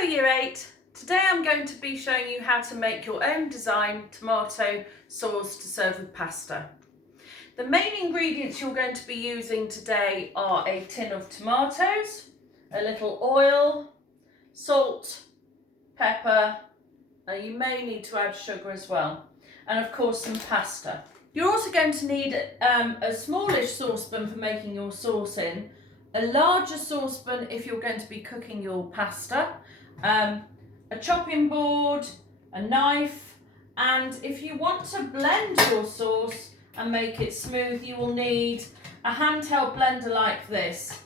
Hello Year 8, today I'm going to be showing you how to make your own design tomato sauce to serve with pasta. The main ingredients you're going to be using today are a tin of tomatoes, a little oil, salt, pepper, and you may need to add sugar as well, and of course some pasta. You're also going to need a smallish saucepan for making your sauce in, a larger saucepan if you're going to be cooking your pasta, a chopping board, a knife, and if you want to blend your sauce and make it smooth, you will need a handheld blender like this.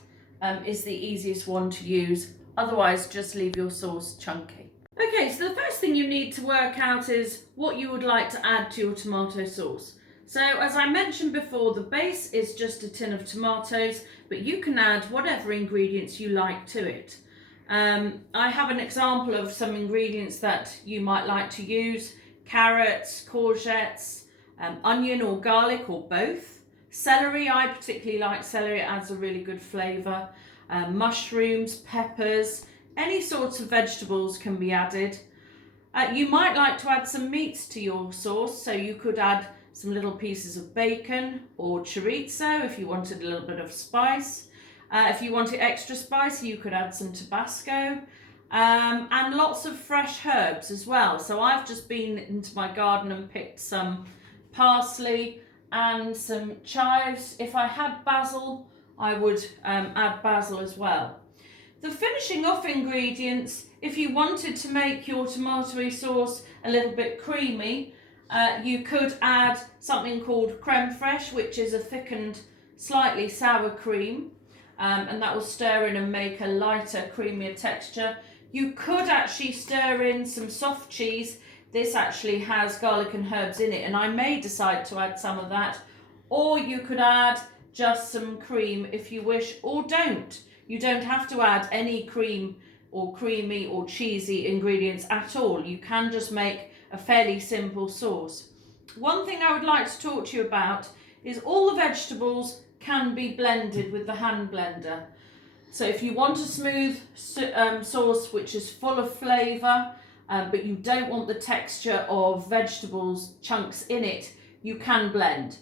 Is the easiest one to use, otherwise just leave your sauce chunky. Okay, so the first thing you need to work out is what you would like to add to your tomato sauce. So as I mentioned before, the base is just a tin of tomatoes, but you can add whatever ingredients you like to it. I have an example of some ingredients that you might like to use: carrots, courgettes, onion or garlic or both. Celery, I particularly like celery, it adds a really good flavour. Mushrooms, peppers, any sorts of vegetables can be added. You might like to add some meats to your sauce, so you could add some little pieces of bacon or chorizo if you wanted a little bit of spice. If you want it extra spicy, you could add some Tabasco, and lots of fresh herbs as well. So I've just been into my garden and picked some parsley and some chives. If I had basil, I would add basil as well. The finishing off ingredients, if you wanted to make your tomatoey sauce a little bit creamy, you could add something called Creme fraiche, which is a thickened, slightly sour cream, and that will stir in and make a lighter, creamier texture. You could actually stir in some soft cheese. This actually has garlic and herbs in it, and I may decide to add some of that. Or you could add just some cream if you wish, or don't. You don't have to add any cream or creamy or cheesy ingredients at all. You can just make a fairly simple sauce. One thing I would like to talk to you about is all the vegetables can be blended with the hand blender. So if you want a smooth sauce which is full of flavour, but you don't want the texture of vegetables chunks in it, you can blend.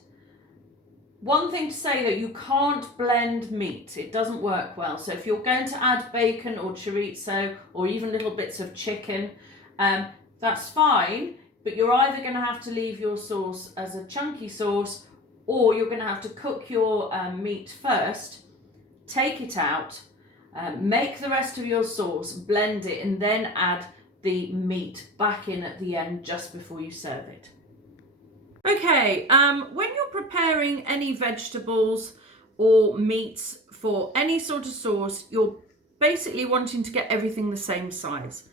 One thing to say though, you can't blend meat. It doesn't work well. So if you're going to add bacon or chorizo or even little bits of chicken, that's fine, but you're either going to have to leave your sauce as a chunky sauce, or you're going to have to cook your meat first, take it out, make the rest of your sauce, blend it, and then add the meat back in at the end just before you serve it. Okay, when you're preparing any vegetables or meats for any sort of sauce, you're basically wanting to get everything the same size.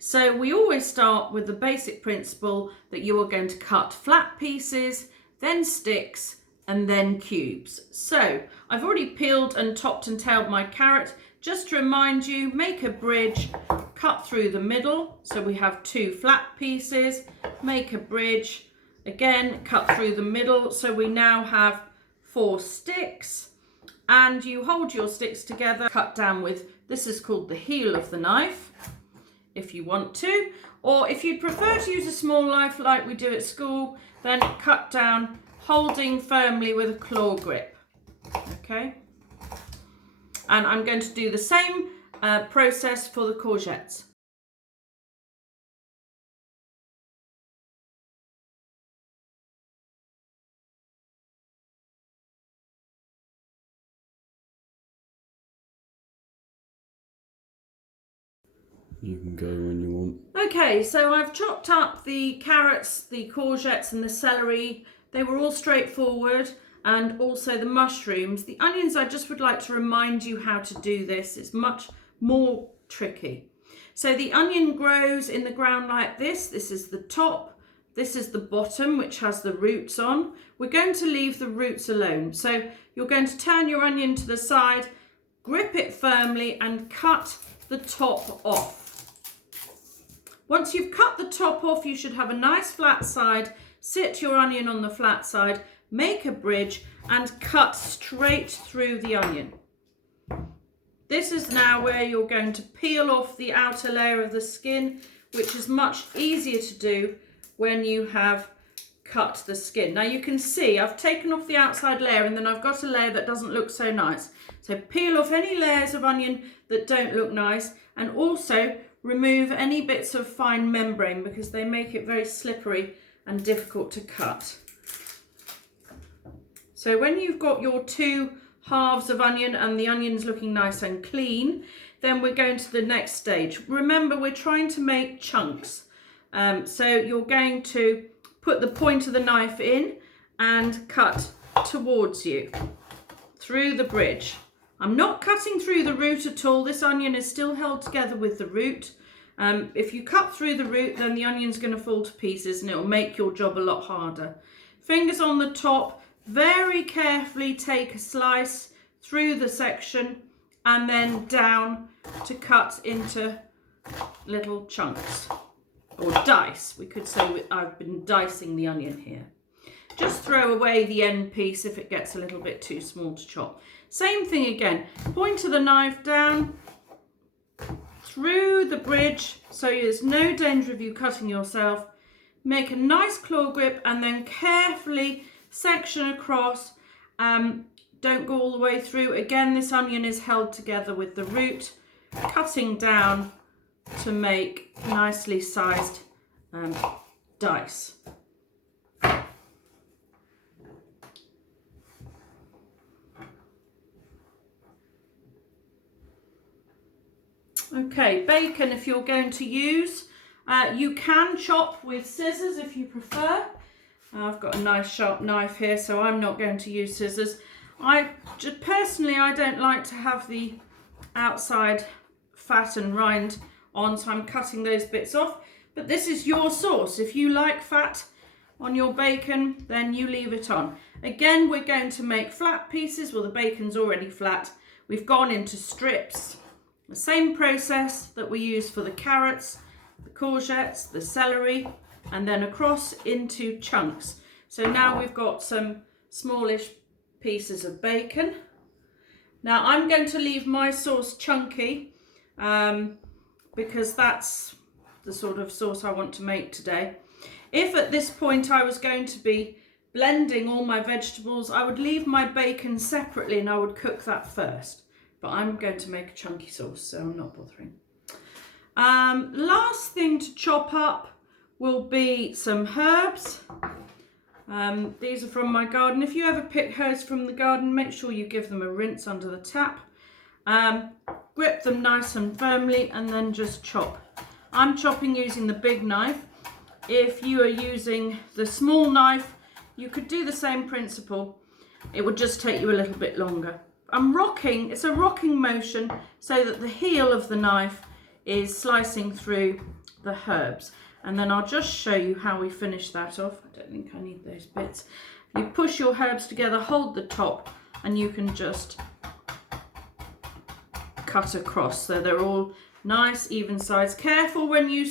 So we always start with the basic principle that you are going to cut flat pieces, then sticks, and then cubes. So I've already peeled and topped and tailed my carrot. Just to remind you, make a bridge, cut through the middle. So we have 2 flat pieces, make a bridge, again, cut through the middle. So we now have 4 sticks, and you hold your sticks together, cut down with, this is called the heel of the knife, if you want to, or if you'd prefer to use a small knife like we do at school, then cut down, holding firmly with a claw grip. Okay, and I'm going to do the same process for the courgettes. You can go when you want. Okay, so I've chopped up the carrots, the courgettes and the celery. They were all straightforward, and also the mushrooms. The onions, I just would like to remind you how to do this. It's much more tricky. So the onion grows in the ground like this. This is the top. This is the bottom, which has the roots on. We're going to leave the roots alone. So you're going to turn your onion to the side, grip it firmly and cut the top off. Once you've cut the top off, you should have a nice flat side. Sit your onion on the flat side, make a bridge and cut straight through the onion. This is now where you're going to peel off the outer layer of the skin, which is much easier to do when you have cut the skin. Now you can see I've taken off the outside layer and then I've got a layer that doesn't look so nice. So peel off any layers of onion that don't look nice, and also remove any bits of fine membrane because they make it very slippery and difficult to cut. So when you've got your two halves of onion and the onion's looking nice and clean, then we're going to the next stage. Remember, we're trying to make chunks. So you're going to put the point of the knife in and cut towards you through the bridge. I'm not cutting through the root at all. This onion is still held together with the root. If you cut through the root, then the onion's going to fall to pieces and it will make your job a lot harder. Fingers on the top, very carefully take a slice through the section and then down to cut into little chunks. Or dice, we could say. I've been dicing the onion here. Just throw away the end piece if it gets a little bit too small to chop. Same thing again, point of the knife down through the bridge so there's no danger of you cutting yourself. Make a nice claw grip and then carefully section across. Don't go all the way through. Again, this onion is held together with the root, cutting down to make nicely sized dice. Okay, bacon, if you're going to use, you can chop with scissors if you prefer. I've got a nice sharp knife here, so I'm not going to use scissors. Personally, I don't like to have the outside fat and rind on, so I'm cutting those bits off. But this is your sauce. If you like fat on your bacon, then you leave it on. Again, we're going to make flat pieces. Well, the bacon's already flat. We've gone into strips. The same process that we use for the carrots, the courgettes, the celery, and then across into chunks. So now we've got some smallish pieces of bacon. Now I'm going to leave my sauce chunky because that's the sort of sauce I want to make today. If at this point I was going to be blending all my vegetables, I would leave my bacon separately and I would cook that first. But I'm going to make a chunky sauce, so I'm not bothering. Last thing to chop up will be some herbs. These are from my garden. If you ever pick herbs from the garden, make sure you give them a rinse under the tap. Grip them nice and firmly and then just chop. I'm chopping using the big knife. If you are using the small knife, you could do the same principle. It would just take you a little bit longer. I'm rocking, it's a rocking motion so that the heel of the knife is slicing through the herbs. And then I'll just show you how we finish that off. I don't think I need those bits. You push your herbs together, hold the top, and you can just cut across so they're all nice, even size. Careful when you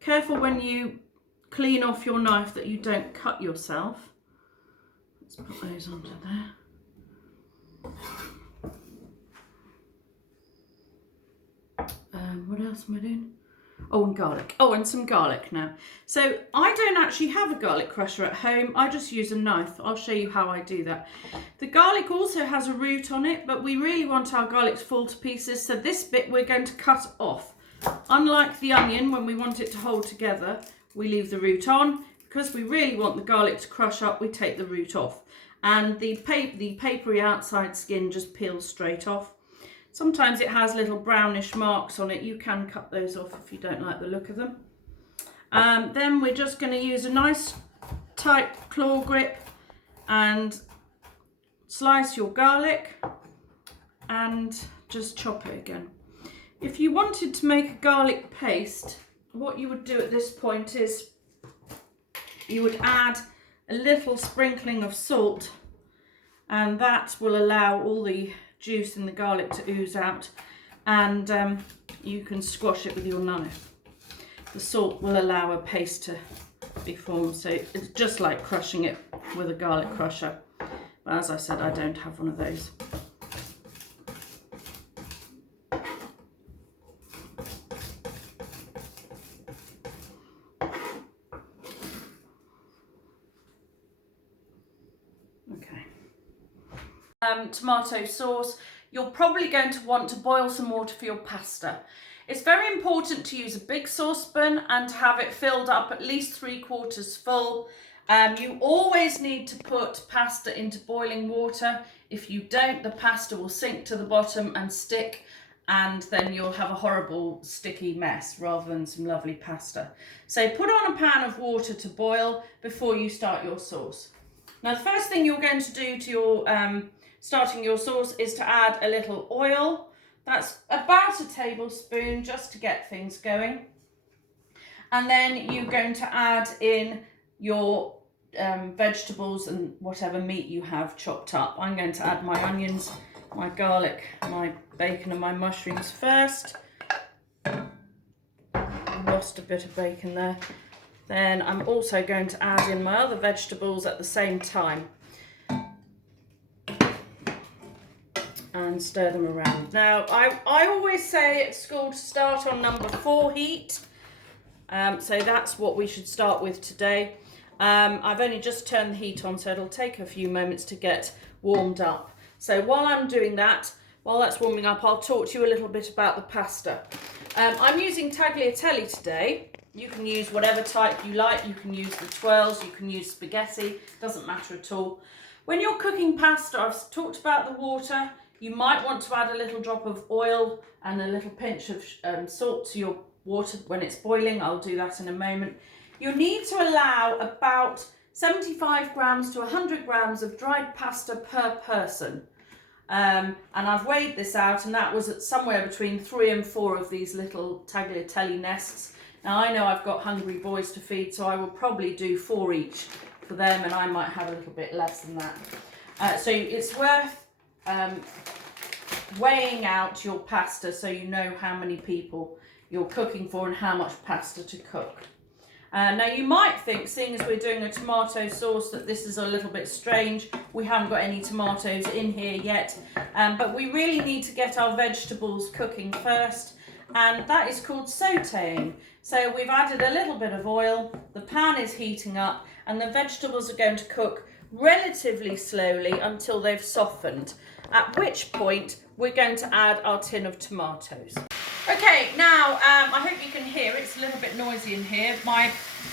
careful when you clean off your knife that you don't cut yourself. Let's put those onto there. What else am I doing? Oh, and garlic. Oh, and some garlic now. So I don't actually have a garlic crusher at home. I just use a knife. I'll show you how I do that. The garlic also has a root on it, but we really want our garlic to fall to pieces. So this bit we're going to cut off. Unlike the onion, when we want it to hold together, we leave the root on. Because we really want the garlic to crush up, we take the root off. And the papery outside skin just peels straight off. Sometimes it has little brownish marks on it. You can cut those off if you don't like the look of them. Then we're just going to use a nice tight claw grip and slice your garlic and just chop it again. If you wanted to make a garlic paste, what you would do at this point is you would add a little sprinkling of salt, and that will allow all the juice in the garlic to ooze out, and you can squash it with your knife. The salt will allow a paste to be formed, so it's just like crushing it with a garlic crusher. But as I said, I don't have one of those. tomato sauce, you're probably going to want to boil some water for your pasta. It's very important to use a big saucepan and to have it filled up at least 3/4 full. You always need to put pasta into boiling water. If you don't, the pasta will sink to the bottom and stick, and then you'll have a horrible sticky mess rather than some lovely pasta. So put on a pan of water to boil before you start your sauce. Now the first thing you're going to do to your starting your sauce is to add a little oil. That's about a tablespoon just to get things going. And then you're going to add in your vegetables and whatever meat you have chopped up. I'm going to add my onions, my garlic, my bacon and my mushrooms first. Lost a bit of bacon there. Then I'm also going to add in my other vegetables at the same time and stir them around. Now I always say at school to start on number 4 heat, so that's what we should start with today. I've only just turned the heat on, so it'll take a few moments to get warmed up. So while I'm doing that, while that's warming up, I'll talk to you a little bit about the pasta. I'm using tagliatelle today. You can use whatever type you like. You can use the twirls, you can use spaghetti, doesn't matter at all. When you're cooking pasta, I've talked about the water. You might want to add a little drop of oil and a little pinch of salt to your water when it's boiling. I'll do that in a moment. You need to allow about 75 grams to 100 grams of dried pasta per person. And I've weighed this out, and that was at somewhere between 3 and 4 of these little tagliatelle nests. Now I know I've got hungry boys to feed, so I will probably do 4 each for them, and I might have a little bit less than that. So it's worth weighing out your pasta so you know how many people you're cooking for and how much pasta to cook. Now you might think, seeing as we're doing a tomato sauce, that this is a little bit strange. We haven't got any tomatoes in here yet, but we really need to get our vegetables cooking first, and that is called sautéing. So we've added a little bit of oil, the pan is heating up, and the vegetables are going to cook relatively slowly until they've softened, at which point we're going to add our tin of tomatoes. Okay, now I hope you can hear, it's a little bit noisy in here. My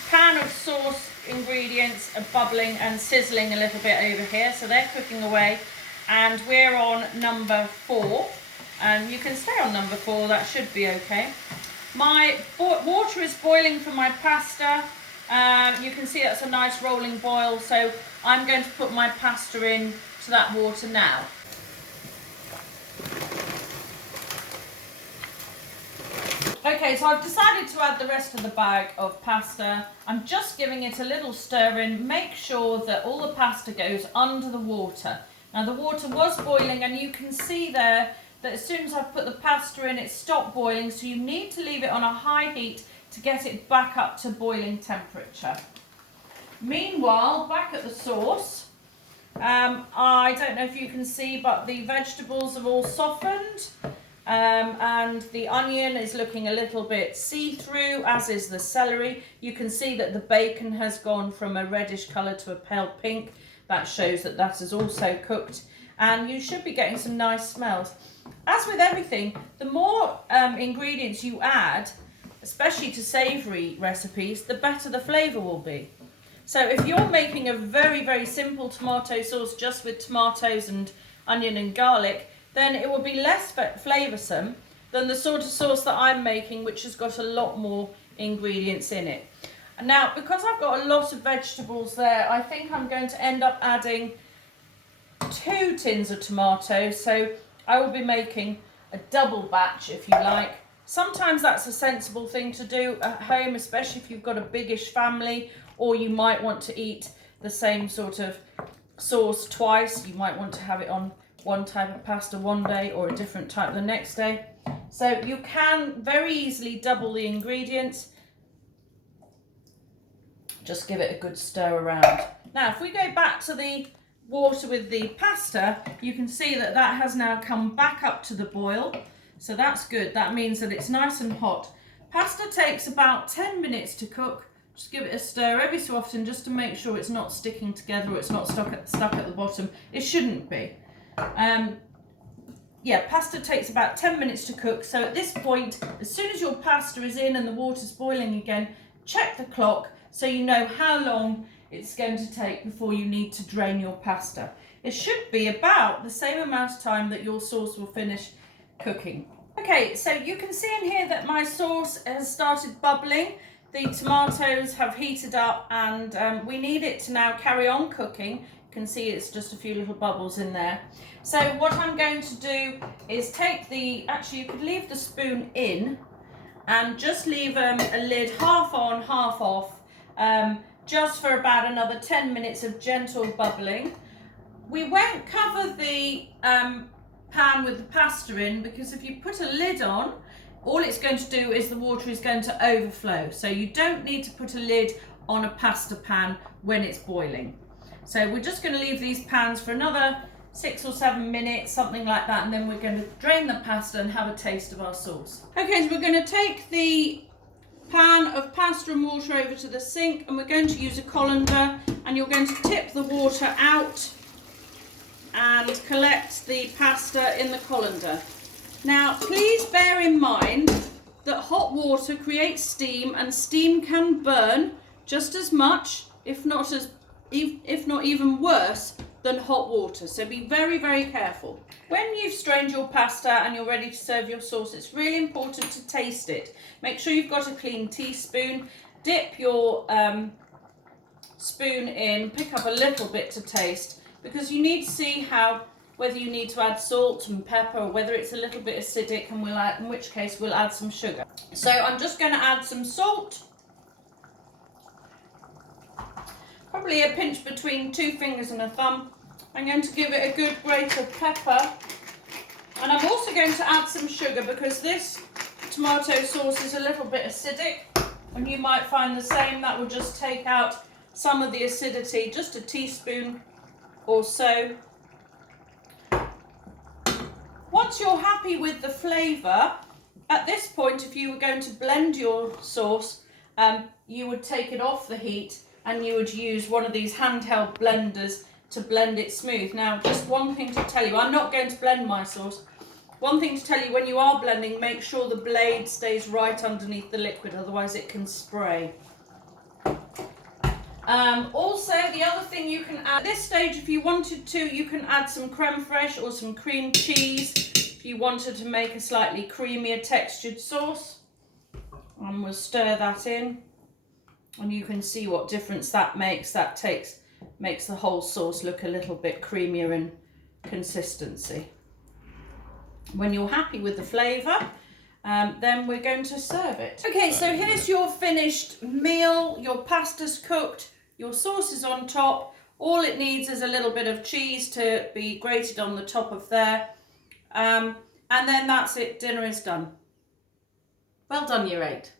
pan of sauce ingredients are bubbling and sizzling a little bit over here, so they're cooking away, and we're on number 4, and you can stay on number 4, that should be okay. My water is boiling for my pasta. You can see that's a nice rolling boil, so I'm going to put my pasta in to that water now. Okay, so I've decided to add the rest of the bag of pasta. I'm just giving it a little stir in. Make sure that all the pasta goes under the water. Now the water was boiling, and you can see there that as soon as I've put the pasta in, it stopped boiling, so you need to leave it on a high heat to get it back up to boiling temperature. Meanwhile, back at the sauce, I don't know if you can see, but the vegetables have all softened. And the onion is looking a little bit see-through, as is the celery. You can see that the bacon has gone from a reddish colour to a pale pink. That shows that that is also cooked, and you should be getting some nice smells. As with everything, the more ingredients you add, especially to savoury recipes, the better the flavour will be. So if you're making a very, very simple tomato sauce just with tomatoes and onion and garlic, then it will be less flavoursome than the sort of sauce that I'm making, which has got a lot more ingredients in it. Now, because I've got a lot of vegetables there, I think I'm going to end up adding 2 tins of tomatoes, so I will be making a double batch, if you like. Sometimes that's a sensible thing to do at home, especially if you've got a biggish family, or you might want to eat the same sort of sauce twice. You might want to have it on one type of pasta one day or a different type the next day. So you can very easily double the ingredients. Just give it a good stir around. Now, if we go back to the water with the pasta, you can see that that has now come back up to the boil. So that's good. That means that it's nice and hot. Pasta takes about 10 minutes to cook. Just give it a stir every so often just to make sure it's not sticking together or it's not stuck at the bottom. It shouldn't be. Yeah, pasta takes about 10 minutes to cook. So at this point, as soon as your pasta is in and the water's boiling again, check the clock so you know how long it's going to take before you need to drain your pasta. It should be about the same amount of time that your sauce will finish cooking. Okay, so you can see in here that my sauce has started bubbling. The tomatoes have heated up and we need it to now carry on cooking. You can see it's just a few little bubbles in there. So what I'm going to do is take actually you could leave the spoon in and just leave a lid half on, half off, just for about another 10 minutes of gentle bubbling. We won't cover the pan with the pasta in, because if you put a lid on, all it's going to do is the water is going to overflow. So you don't need to put a lid on a pasta pan when it's boiling. So we're just going to leave these pans for another 6 or 7 minutes, something like that, and then we're going to drain the pasta and have a taste of our sauce. Okay, so we're going to take the pan of pasta and water over to the sink, and we're going to use a colander, and you're going to tip the water out and collect the pasta in the colander. Now, please bear in mind that hot water creates steam, and steam can burn just as much, if not even worse, than hot water. So be very, very careful. When you've strained your pasta and you're ready to serve your sauce, it's really important to taste it. Make sure you've got a clean teaspoon. Dip your spoon in, pick up a little bit to taste, because you need to see whether you need to add salt and pepper, or whether it's a little bit acidic, and in which case we'll add some sugar. So I'm just going to add some salt, probably a pinch between 2 fingers and a thumb. I'm going to give it a good grate of pepper, and I'm also going to add some sugar because this tomato sauce is a little bit acidic, and you might find the same. That will just take out some of the acidity, just a teaspoon or so. Once you're happy with the flavour, at this point, if you were going to blend your sauce, you would take it off the heat and you would use one of these handheld blenders to blend it smooth. Now, just one thing to tell you, I'm not going to blend my sauce. One thing to tell you, when you are blending, make sure the blade stays right underneath the liquid, otherwise it can spray. Also, the other thing you can add, at this stage, if you wanted to, you can add some creme fraiche or some cream cheese if you wanted to make a slightly creamier textured sauce. And we'll stir that in, and you can see what difference that makes. That makes the whole sauce look a little bit creamier in consistency. When you're happy with the flavour, then we're going to serve it. Okay, so here's your finished meal. Your pasta's cooked, your sauce is on top. All it needs is a little bit of cheese to be grated on the top of there. And then that's it, dinner is done. Well done, Year 8.